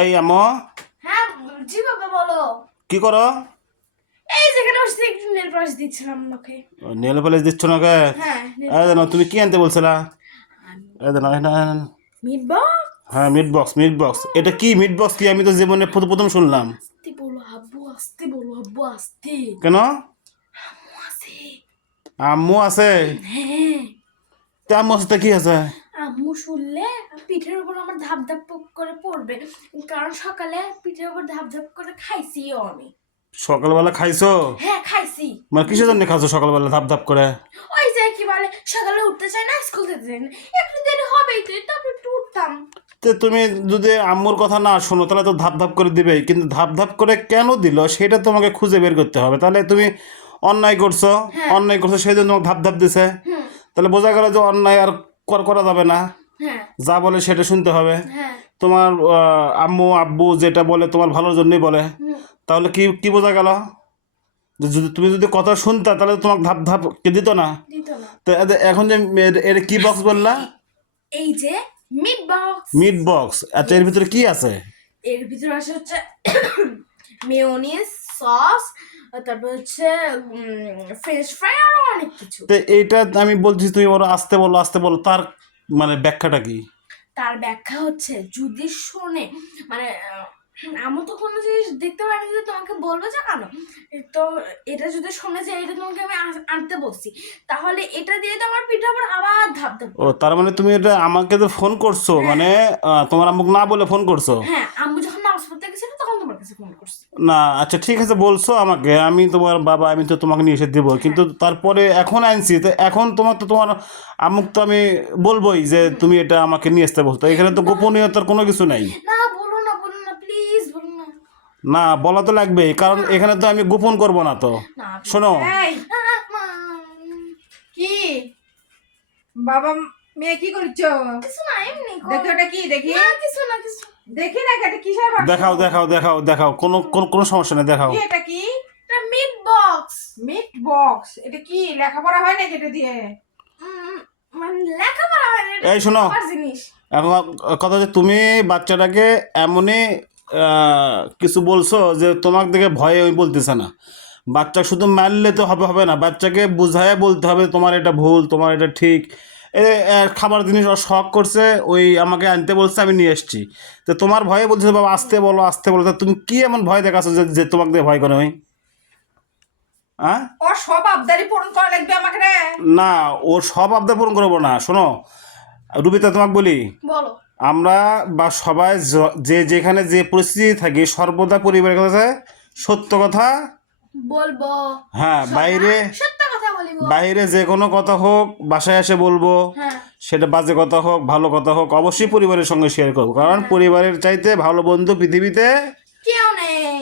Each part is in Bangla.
এই আমো। হ্যাঁ জি বাবা বলো। কি করো? এই যেখানে বসে একটু নেল পালিশ দিচ্ছিলাম মুখে নেল পালিশ দিচ্ছ না কে? হ্যাঁ এই জানো তুমি কি আনতে বলছিলা? এই জানো মিট বক্স? হ্যাঁ মিট বক্স মিট বক্স। এটা কি মিট বক্স কি? আমি তো জীবনে প্রথম শুনলাম। আস্তে বলো আব্বু আস্তে বলো আব্বু আস্তে। কেন? আস্তে আম্মু আছে? হ্যাঁ। তা আম্মু আছে কি আছে? আম্মু শুনলে পিঠের উপর আমার ধাপ ধাপ করে পড়বে। কারণ সকালে পিঠের উপর ধাপ ধাপ করে খাইছিও আমি। সকালবেলা খাইছো? হ্যাঁ খাইছি। মানে কিসের জন্য খাইছো সকালবেলা ধাপ ধাপ করে? ওই যে কি বলে সকালে উঠতে চাই না স্কুল যেতে চাই না। একটু দেরি হবেই তো তারপর একটু উঠতাম। তো তুমি যদি আম্মুর কথা না শোনো তাহলে তো ধাপ ধাপ করে দিবেই। কিন্তু ধাপ ধাপ করে কেন দিল সেটা তোমাকে খুঁজে বের করতে হবে। তাহলে তুমি অন্যায় করছ অন্যায় করছ সেই জন্য ধাপ ধাপ দিছে। তাহলে বোঝা গেল যে অন্যায় আর কর করা যাবে না। হ্যাঁ। যা বলে সেটা শুনতে হবে। হ্যাঁ। তোমার আম্মু আব্বু যেটা বলে তোমার ভালোর জন্যই বলে। তাহলে কি কি বোঝা গেল? যদি তুমি যদি কথা শুনতা তাহলে তোমাকে ধাপ ধাপ কে দিত না? তো এখন যে এর- এর কি বক্স বললা? এই যে মিট বক্স মিট বক্স আচ্ছা এর ভিতরে কি আছে? এর ভিতরে আছে হচ্ছে মেয়োনিজ সস তারপর হচ্ছে ফ্রেঞ্চ ফ্রাই আর অনেক কিছু। তো এইটা আমি বলছি তুমি বলো আসতে বলো আসতে বলো তার মানে ব্যাখ্যাটা কি? তার ব্যাখ্যা হচ্ছে যদি শোনে মানে আমি তো কোনো জিনিস দেখতে পারি যে তোমাকে বলব যে কেন? তো এটা যদি শোনে যে এটা তোমাকে আমি আনতে বলছি তাহলে এটা দিয়ে তো আমার পিঠা পর আবার ধাপ ধাপ ও তার মানে তুমি এটা আমাকে তো ফোন করছ মানে তোমার আম্মুক না বলে ফোন করছ? হ্যাঁ আম্মু যখন পড়তে গেছিল তখন তোমার কাছে ফোন করছি। না আচ্ছা ঠিক আছে বলছো আমাকে আমি তোমার বাবা আমি তো তোমাকে নিয়ে এসে দেবো। কিন্তু তারপরে এখন আনছি তো এখন তোমার তো তোমার আমুক তো আমি বলবোই যে তুমি এটা আমাকে নিয়ে আসতে বলতো এখানে তো গোপনীয়তার কোনো কিছু নাই। না বলো না বলো না প্লিজ বলো না। না বলা তো লাগবেই কারণ এখানে তো আমি গোপন করব না তো। শোনো। কি? বাবা মেয়ে কি করছ? কিছু না এমনি। দেখি ওটা কি দেখি। না কিছু না কিছু দেখি না এটা কিসের বাক্স? দেখাও দেখাও দেখাও দেখাও। কোনো কোনো কোনো সমস্যা নেই দেখাও। এটা কি? এটা মিট বক্স মিট বক্স এটা কি লেখাপড়া হয় নাকি এটা দিয়ে? মানে লেখাপড়া হয় না, এই শোনো। জিনিস। এখন কথা হচ্ছে তুমি বাচ্চাটাকে এমনই কিছু বলছো যে তোমাকে দেখে ভয়ে ওই বলতেছে না। বাচ্চা শুধু মারলে তো হবে হবে না। বাচ্চাকে বুঝায় বলতে হবে তোমার এটা ভুল তোমার এটা ঠিক। খাবার জিনিস ওর শখ করছে ওই আমাকে আনতে বলছে আমি নিয়ে এসেছি। তো তোমার ভয়ে বলছে বাবা আসতে বলো আসতে বলো। তা তুমি কি এমন ভয় দেখাচ্ছ যে যে তোমাকে দিয়ে ভয় করে ওই? হ্যাঁ ও সব আবদারি পূরণ করা লাগবে আমাকে না ওর সব আবদার পূরণ করব না শোনো। রুবিতা তোমাকে বলি। বলো। আমরা বা সবাই যে যেখানে যে পরিস্থিতি থাকি সর্বদা পরিবারের কাছে সত্য কথা বলব। হ্যাঁ বাইরে বাইরে যে কোনো কথা হোক বাসায় এসে বলব হ্যাঁ। সেটা বাজে কথা হোক ভালো কথা হোক অবশ্যই পরিবারের সঙ্গে শেয়ার করব। কারণ পরিবারের চাইতে ভালো বন্ধু পৃথিবীতে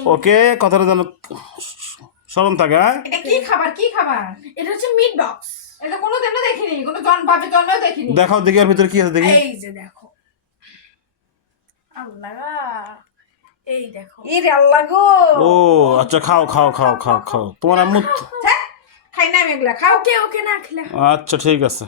ওকে কথাটা যেন স্মরণ থাকে হ্যাঁ? এটা কি খাবার? কি খাবার? এটা হচ্ছে মিট বক্স এটা কোনো দিনও দেখিনি কোনো জন জন্মেও দেখিনি। দেখাও দেখি ওর ভিতরে কি আছে দেখি। এই যে দেখো। আল্লাহ এই দেখো। ই রে আল্লাহ গো। ও আচ্ছা খাও খাও খাও খাও খাও। তোমার আম্মু খাই না মেঘলা খাও। ওকে ওকে না খেলা। আচ্ছা ঠিক আছে।